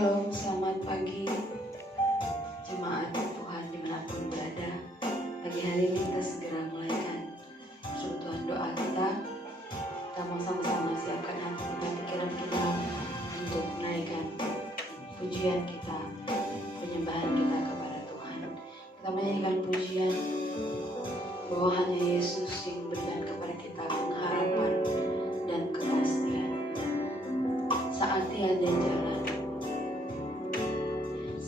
Shalom, selamat pagi jemaat Tuhan dimanapun berada. Pagi hari ini kita segera mulaikan persekutuan doa kita. Kita mau sama-sama siapkan hati kita, pikiran kita untuk menaikkan pujian kita, penyembahan kita kepada Tuhan. Kita menyanyikan pujian bahwa hanya Yesus yang memberikan kepada kita pengharapan dan kepastian saat tiada jalan.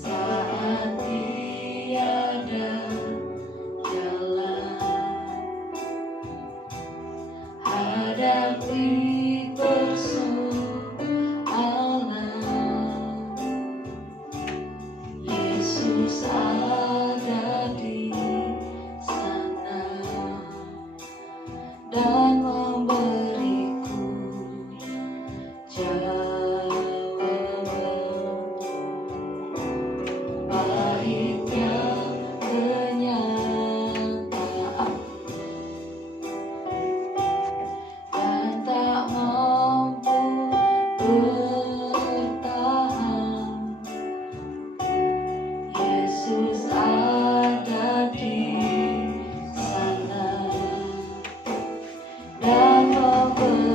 Saat tiada jalan, hadapi persoalan, Yesus ada di sana dan memberiku jawaban. Pahitnya kenyataan dan tak mampu bertahan, Yesus ada di sana dan memberiku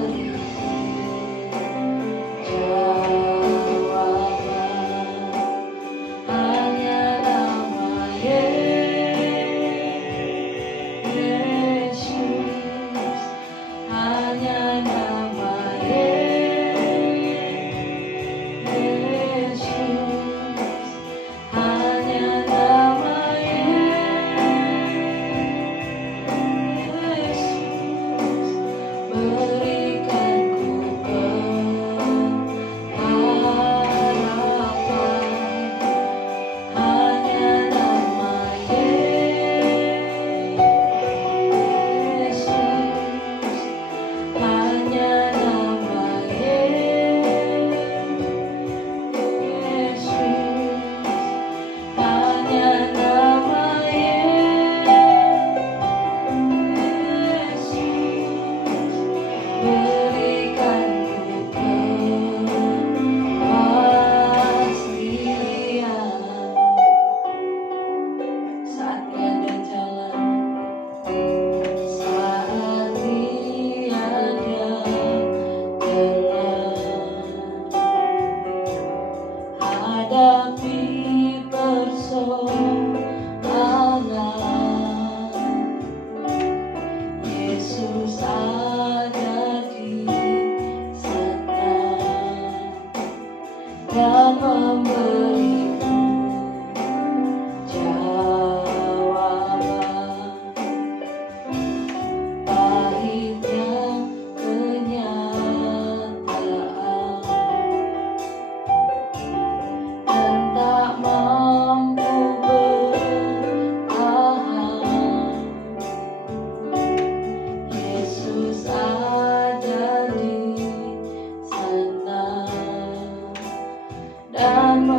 hadapi persoalan, Yesus ada di sana dan memberiku jawaban. Pahitnya tak mampu bertahan, Yesus ada di sana dan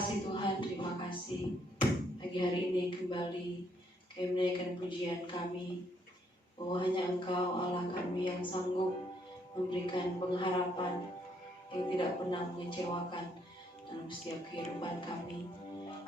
kasih Tuhan, terima kasih. Pagi hari ini kembali kami menaikkan pujian kami, bahwa hanya Engkau Allah kami yang sanggup memberikan pengharapan yang tidak pernah mengecewakan dalam setiap kehidupan kami.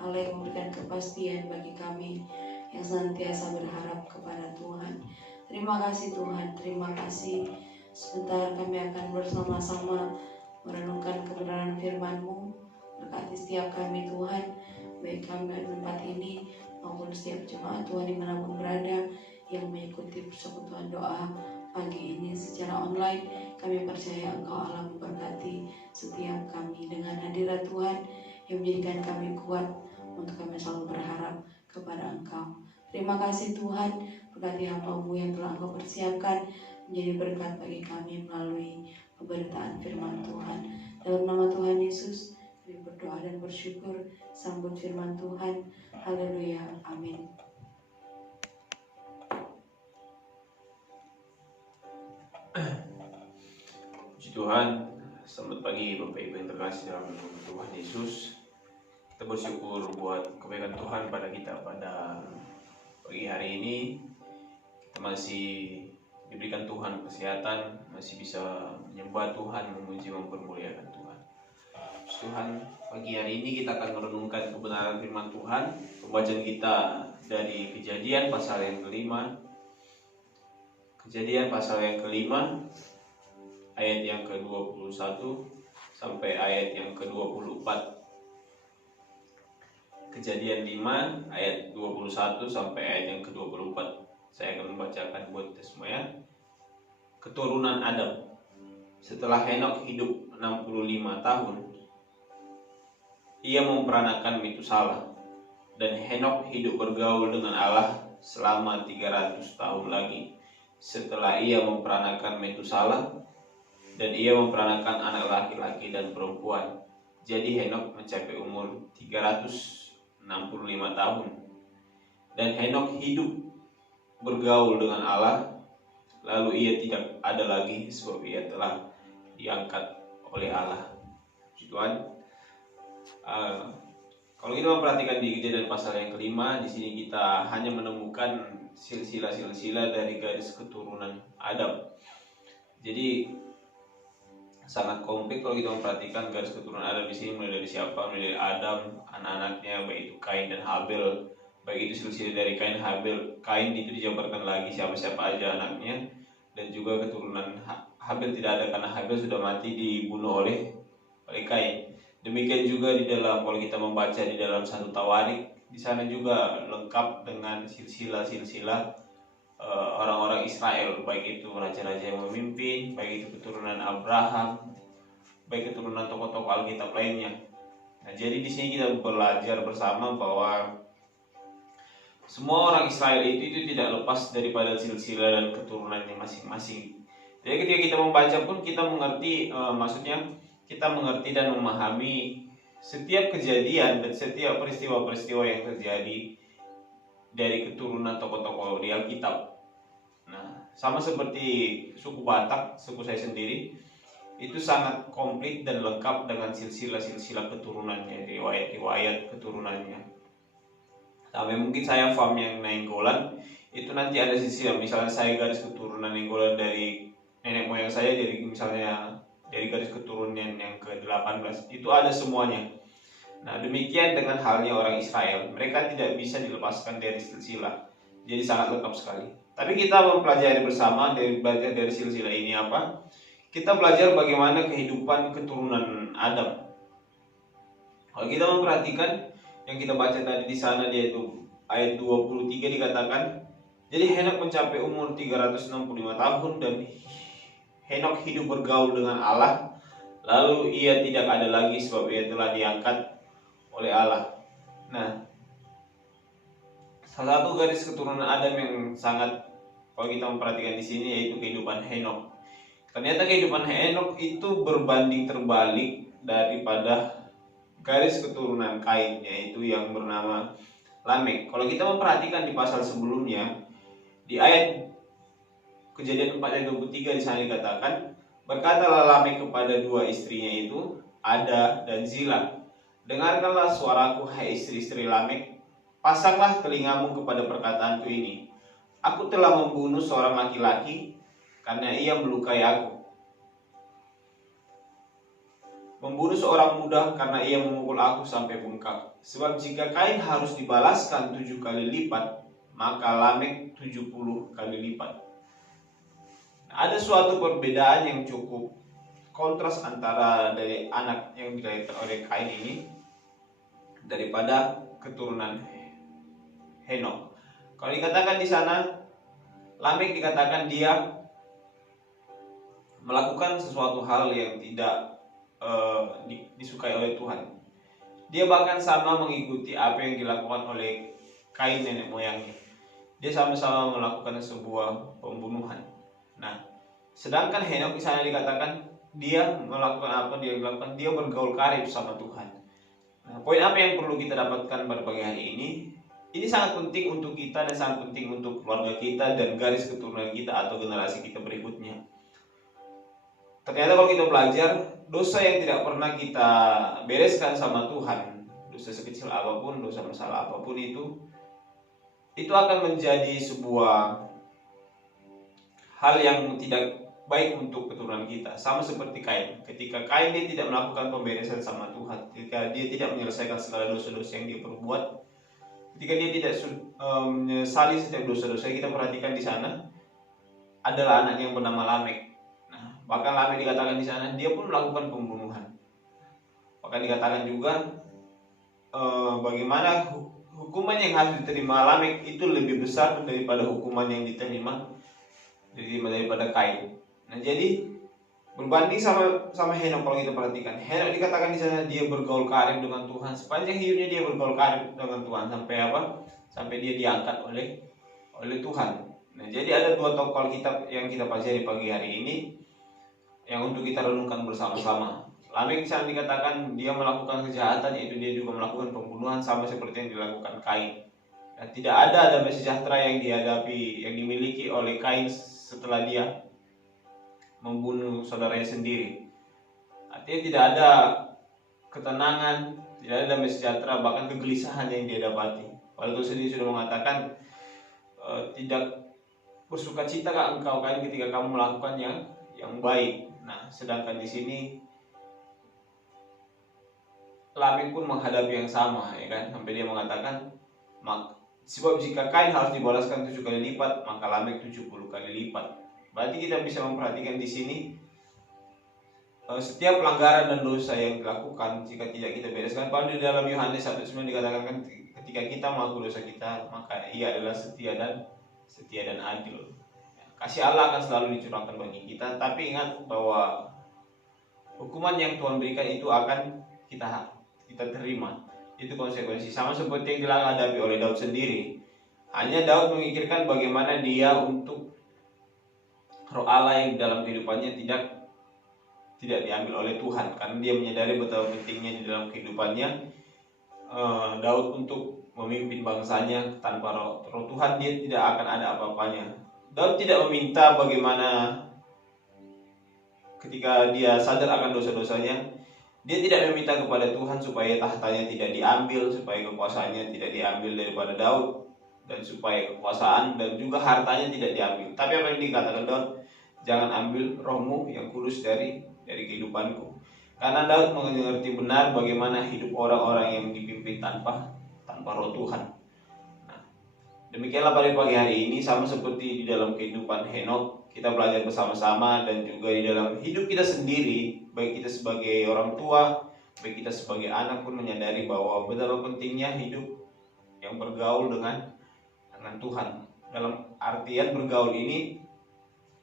Allah yang memberikan kepastian bagi kami yang senantiasa berharap kepada Tuhan. Terima kasih Tuhan, terima kasih. Sebentar kami akan bersama-sama merenungkan kebenaran firman-Mu. Berkati setiap kami Tuhan, baik kami di tempat ini maupun setiap jemaat Tuhan dimanapun berada yang mengikuti persekutuan doa pagi ini secara online. Kami percaya Engkau Allah memberkati setiap kami dengan hadirat Tuhan yang menjadikan kami kuat untuk kami selalu berharap kepada Engkau. Terima kasih Tuhan, berkati hamba-Mu yang telah Engkau persiapkan menjadi berkat bagi kami melalui pemberitaan firman Tuhan. Dalam nama Tuhan Yesus kami berdoa dan bersyukur. Sambut firman Tuhan. Haleluya. Amin. Puji Tuhan, selamat pagi Bapak Ibu yang terkasih dalam nama Tuhan Yesus. Kita bersyukur buat kebaikan Tuhan pada kita pada pagi hari ini. Kita masih diberikan Tuhan kesehatan, masih bisa menyembah Tuhan, memuji, mempermuliakan Tuhan. Tuhan, pagi hari ini kita akan merenungkan kebenaran firman Tuhan. Pembacaan kita dari Kejadian pasal yang kelima. Kejadian pasal yang kelima, ayat yang ke-21 sampai ayat yang ke-24. Kejadian 5 ayat 21 sampai ayat yang ke-24. Saya akan membacakan buat kita semua ya. Keturunan Adam. Setelah Henokh hidup 65 tahun, ia memperanakan Metusala, dan Henokh hidup bergaul dengan Allah selama 300 tahun lagi. Setelah ia memperanakan Metusala, dan ia memperanakan anak laki-laki dan perempuan. Jadi Henokh mencapai umur 365 tahun. Dan Henokh hidup bergaul dengan Allah, lalu ia tidak ada lagi sebab ia telah diangkat oleh Allah. Puji Tuhan. Kalau kita memperhatikan di Kejadian pasal yang kelima, di sini kita hanya menemukan silsilah-silsilah dari garis keturunan Adam. Jadi sangat kompleks kalau kita memperhatikan garis keturunan Adam di sini, mulai dari siapa? Mulai dari Adam, anak-anaknya, baik itu Kain dan Habel. Baik itu silsilah dari Kain, Habel. Kain itu dijabarkan lagi siapa-siapa aja anaknya, dan juga keturunan Habel tidak ada karena Habel sudah mati dibunuh oleh Kain. Demikian juga di dalam, kalau kita membaca di dalam 1 Tawarik, di sana juga lengkap dengan silsilah-silsilah orang-orang Israel, baik itu raja-raja yang memimpin, baik itu keturunan Abraham, baik keturunan tokoh-tokoh Alkitab lainnya. Nah, jadi di sini kita belajar bersama bahwa semua orang Israel itu tidak lepas daripada silsilah dan keturunannya masing-masing. Jadi ketika kita membaca pun kita mengerti, maksudnya kita mengerti dan memahami setiap kejadian dan setiap peristiwa-peristiwa yang terjadi dari keturunan tokoh-tokoh di Alkitab. Nah, sama seperti suku Batak, suku saya sendiri, itu sangat komplit dan lengkap dengan silsilah-silsilah keturunannya, riwayat-riwayat keturunannya. Sampai mungkin saya farm yang Nainggolan, itu nanti ada silsilah, misalnya saya garis keturunan Nainggolan dari nenek moyang saya, dari misalnya dari garis keturunan yang ke-18, itu ada semuanya. Nah, demikian dengan halnya orang Israel, mereka tidak bisa dilepaskan dari silsilah. Jadi sangat lengkap sekali. Tapi kita mempelajari bersama belajar dari silsilah ini apa? Kita belajar bagaimana kehidupan keturunan Adam. Kalau kita memperhatikan yang kita baca tadi di sana, yaitu ayat 23 dikatakan, jadi Henokh mencapai umur 365 tahun dan Henokh hidup bergaul dengan Allah, lalu ia tidak ada lagi sebab ia telah diangkat oleh Allah. Nah, salah satu garis keturunan Adam yang sangat, kalau kita memperhatikan di sini, yaitu kehidupan Henokh. Ternyata kehidupan Henokh itu berbanding terbalik daripada garis keturunan Kain, yaitu yang bernama Lamek. Kalau kita memperhatikan di pasal sebelumnya, di ayat Kejadian 4 ayat 23 di sana dikatakan, berkatalah Lamek kepada dua istrinya itu, Ada dan Zila. Dengarkanlah suaraku, hai istri-istri Lamek, pasanglah telingamu kepada perkataanku ini. Aku telah membunuh seorang laki-laki karena ia melukai aku, membunuh seorang muda karena ia memukul aku sampai bengkak. Sebab jika Kain harus dibalaskan 7 kali lipat, maka Lamek 70 kali lipat. Ada suatu perbedaan yang cukup kontras antara dari anak yang dilahirkan oleh Kain ini daripada keturunan Henokh. Kalau dikatakan di sana, Lamek dikatakan dia melakukan sesuatu hal yang tidak disukai oleh Tuhan. Dia bahkan sama mengikuti apa yang dilakukan oleh Kain nenek moyangnya. Dia sama-sama melakukan sebuah pembunuhan. Nah, sedangkan Henokh di sana dikatakan dia melakukan apa dia lakukan? Dia bergaul karib sama Tuhan. Nah, poin apa yang perlu kita dapatkan pada pagi hari ini? Ini sangat penting untuk kita dan sangat penting untuk keluarga kita dan garis keturunan kita atau generasi kita berikutnya. Ternyata kalau kita belajar, dosa yang tidak pernah kita bereskan sama Tuhan, dosa sekecil apapun, dosa masalah apapun itu akan menjadi sebuah hal yang tidak baik untuk keturunan kita. Sama seperti Kain. Ketika Kain dia tidak melakukan pemberesan sama Tuhan, ketika dia tidak menyelesaikan segala dosa-dosa yang dia perbuat, ketika dia tidak menyesali setiap dosa-dosa, kita perhatikan di sana adalah anak yang bernama Lamek. Nah, bahkan Lamek dikatakan di sana dia pun melakukan pembunuhan. Bahkan dikatakan juga bagaimana hukuman yang harus diterima Lamek itu lebih besar daripada hukuman yang diterima daripada Kain. Nah, jadi berbanding sama Henokh, kalau kita perhatikan, Henokh dikatakan di sana dia bergaul karib dengan Tuhan. Sepanjang hidupnya dia bergaul karib dengan Tuhan sampai apa? Sampai dia diangkat oleh Tuhan. Nah, jadi ada dua tokoh Alkitab yang kita pelajari pagi hari ini yang untuk kita renungkan bersama-sama. Lamek di sana dikatakan dia melakukan kejahatan, yaitu dia juga melakukan pembunuhan sama seperti yang dilakukan Kain. Dan tidak ada damai sejahtera yang dihadapi, yang dimiliki oleh Kain setelah dia membunuh saudaranya sendiri. Artinya tidak ada ketenangan, tidak ada damai sejahtera, bahkan kegelisahan yang dia dapati. Padahal Tuhan sendiri sudah mengatakan tidak bersuka cita engkau Kain ketika kamu melakukan yang baik. Nah, sedangkan di sini Lamek pun menghadapi yang sama, ya kan? Sampai dia mengatakan, sebab jika Kain harus dibalaskan 7 kali lipat, maka Lamek 70 kali lipat. Berarti kita bisa memperhatikan di sini setiap pelanggaran dan dosa yang dilakukan jika tidak kita bereskan. Pada di dalam Yohanes 1:9 dikatakan kan, ketika kita mengaku dosa kita, maka Ia adalah setia dan adil. Kasih Allah akan selalu dicurahkan bagi kita, tapi ingat bahwa hukuman yang Tuhan berikan itu akan kita terima. Itu konsekuensi. Sama seperti yang dihadapi oleh Daud sendiri. Hanya Daud memikirkan bagaimana dia untuk roh Allah yang dalam kehidupannya tidak diambil oleh Tuhan, karena dia menyadari betapa pentingnya di dalam kehidupannya Daud untuk memimpin bangsanya. Tanpa roh Tuhan dia tidak akan ada apa-apanya. Daud tidak meminta bagaimana ketika dia sadar akan dosa-dosanya, dia tidak meminta kepada Tuhan supaya tahtanya tidak diambil, supaya kekuasaannya tidak diambil daripada Daud, dan supaya kekuasaan dan juga hartanya tidak diambil. Tapi apa yang dikatakan Daud? Jangan ambil rohmu yang kudus dari kehidupanku. Karena Daud mengerti benar bagaimana hidup orang-orang yang dipimpin tanpa roh Tuhan. Nah, demikianlah pada pagi hari ini, sama seperti di dalam kehidupan Henokh, kita belajar bersama-sama, dan juga di dalam hidup kita sendiri, baik kita sebagai orang tua, baik kita sebagai anak pun menyadari bahwa betapa pentingnya hidup yang bergaul dengan Tuhan. Dalam artian bergaul ini,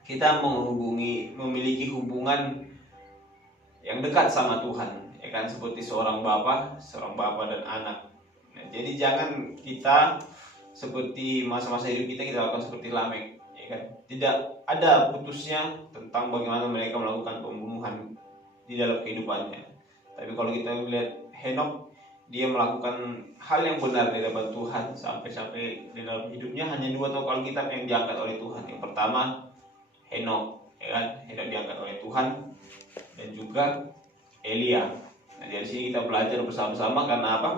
kita memiliki hubungan yang dekat sama Tuhan, ya kan, seperti seorang bapa dan anak. Nah, jadi jangan kita seperti masa-masa hidup kita lakukan seperti Lamek, ya kan. Tidak ada putusnya tentang bagaimana mereka melakukan pembunuhan di dalam kehidupannya. Tapi kalau kita melihat Henokh, dia melakukan hal yang benar di hadapan Tuhan, sampai di dalam hidupnya hanya 2 tokoh Alkitab yang diangkat oleh Tuhan. Yang pertama Henokh, ya kan, Henokh diangkat oleh Tuhan, dan juga Elia. Nah, Dari sini kita belajar bersama-sama karena apa?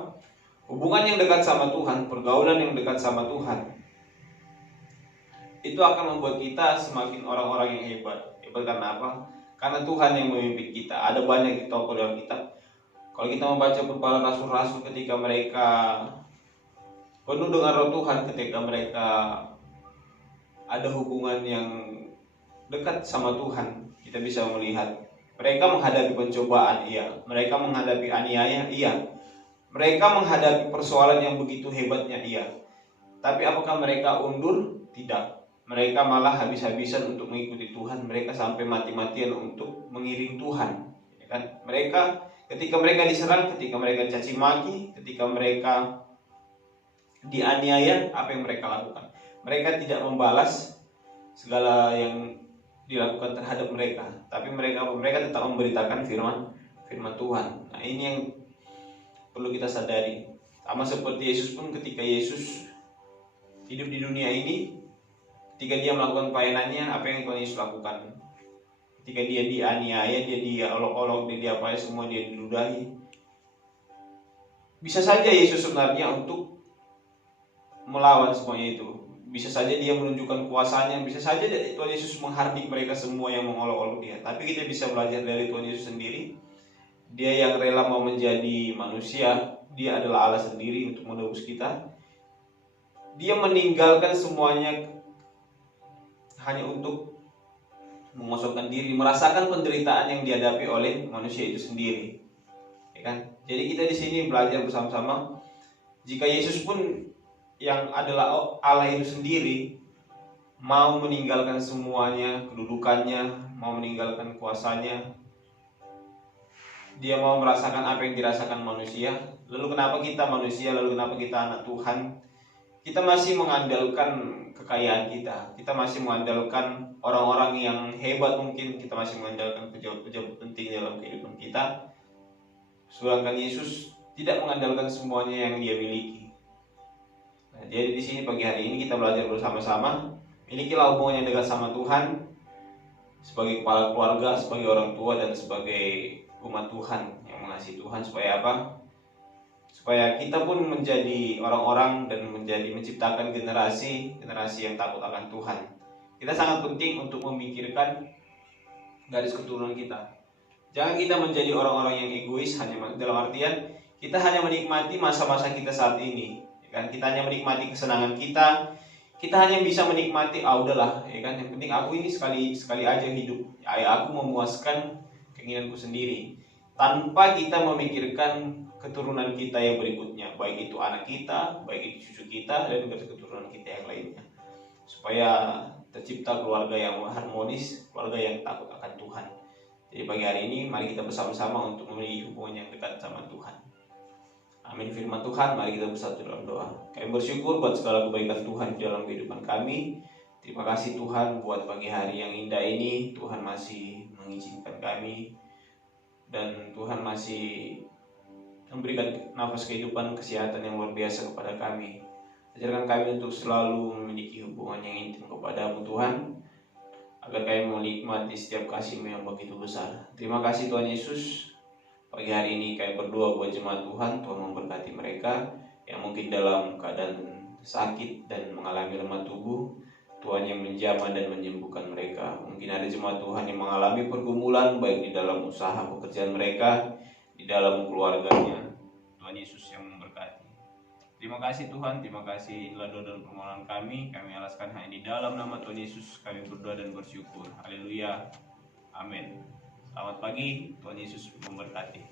Hubungan yang dekat sama Tuhan, pergaulan yang dekat sama Tuhan, itu akan membuat kita semakin orang-orang yang hebat. Hebat karena apa? Karena Tuhan yang memimpin kita. Ada banyak tokoh dalam kitab. Kalau kita membaca para rasul-rasul ketika mereka penuh dengan roh Tuhan, ketika mereka ada hubungan yang dekat sama Tuhan, kita bisa melihat mereka menghadapi pencobaan, iya. Mereka menghadapi aniaya, iya. Mereka menghadapi persoalan yang begitu hebatnya, iya. Tapi apakah mereka undur? Tidak. Mereka malah habis-habisan untuk mengikuti Tuhan. Mereka sampai mati-matian untuk mengiring Tuhan, ya kan? Ketika mereka diserang, ketika mereka caci maki, ketika mereka dianiaya, apa yang mereka lakukan? Mereka tidak membalas segala yang dilakukan terhadap mereka, tapi mereka tetap memberitakan firman Tuhan. Nah, ini yang perlu kita sadari. Sama seperti Yesus pun, ketika Yesus hidup di dunia ini, ketika dia melakukan pelayanannya, apa yang Tuhan Yesus lakukan? Ketika dia dianiaya, dia diolok-olok, dia diapain, semua dia diludahi. Bisa saja Yesus sebenarnya untuk melawan semuanya itu. Bisa saja dia menunjukkan kuasanya, bisa saja Tuhan Yesus menghardik mereka semua yang mengolok-olok dia. Tapi kita bisa belajar dari Tuhan Yesus sendiri. Dia yang rela mau menjadi manusia, dia adalah Allah sendiri untuk menebus kita. Dia meninggalkan semuanya hanya untuk mengosongkan diri, merasakan penderitaan yang dihadapi oleh manusia itu sendiri, ya kan? Jadi kita di sini belajar bersama-sama. Jika Yesus pun yang adalah Allah itu sendiri mau meninggalkan semuanya, kedudukannya, mau meninggalkan kuasanya, dia mau merasakan apa yang dirasakan manusia. Lalu kenapa kita manusia, lalu kenapa kita anak Tuhan, kita masih mengandalkan kekayaan kita, kita masih mengandalkan orang-orang yang hebat, mungkin kita masih mengandalkan pejabat-pejabat penting dalam kehidupan kita, sedangkan Yesus tidak mengandalkan semuanya yang dia miliki. Nah, jadi di sini pagi hari ini kita belajar bersama-sama, milikilah hubungan yang dekat sama Tuhan sebagai kepala keluarga, sebagai orang tua, dan sebagai umat Tuhan yang mengasihi Tuhan. Supaya apa? Supaya kita pun menjadi orang-orang dan menciptakan generasi yang takut akan Tuhan. Kita sangat penting untuk memikirkan garis keturunan kita. Jangan kita menjadi orang-orang yang egois, hanya dalam artian kita hanya menikmati masa-masa kita saat ini, ya kan? Kita hanya menikmati kesenangan kita. Kita hanya bisa menikmati, udahlah, ya kan? Yang penting aku ini sekali aja hidup. Ya, aku memuaskan keinginanku sendiri, tanpa kita memikirkan keturunan kita yang berikutnya, baik itu anak kita, baik itu cucu kita, dan keturunan kita yang lainnya, supaya tercipta keluarga yang harmonis, keluarga yang takut akan Tuhan. Jadi pagi hari ini mari kita bersama-sama untuk memiliki hubungan yang dekat sama Tuhan. Amin firman Tuhan. Mari kita bersatu dalam doa. Kami bersyukur buat segala kebaikan Tuhan di dalam kehidupan kami. Terima kasih Tuhan buat pagi hari yang indah ini. Tuhan masih mengizinkan kami, dan Tuhan masih memberikan nafas kehidupan, kesehatan yang luar biasa kepada kami. Ajarkan kami untuk selalu memiliki hubungan yang intim kepadamu Tuhan, agar kami menikmati setiap kasih-Mu yang begitu besar. Terima kasih Tuhan Yesus. Pagi hari ini kami berdoa buat jemaat Tuhan. Tuhan memberkati mereka yang mungkin dalam keadaan sakit dan mengalami lemah tubuh. Tuhan yang menjamah dan menyembuhkan mereka. Mungkin ada jemaat Tuhan yang mengalami pergumulan, baik di dalam usaha pekerjaan mereka, di dalam keluarganya. Tuhan Yesus yang memberkati. Terima kasih Tuhan, terima kasih. Inilah doa dan permohonan kami alaskan hanya di dalam nama Tuhan Yesus kami berdoa dan bersyukur. Haleluya, amin. Selamat pagi, Tuhan Yesus memberkati.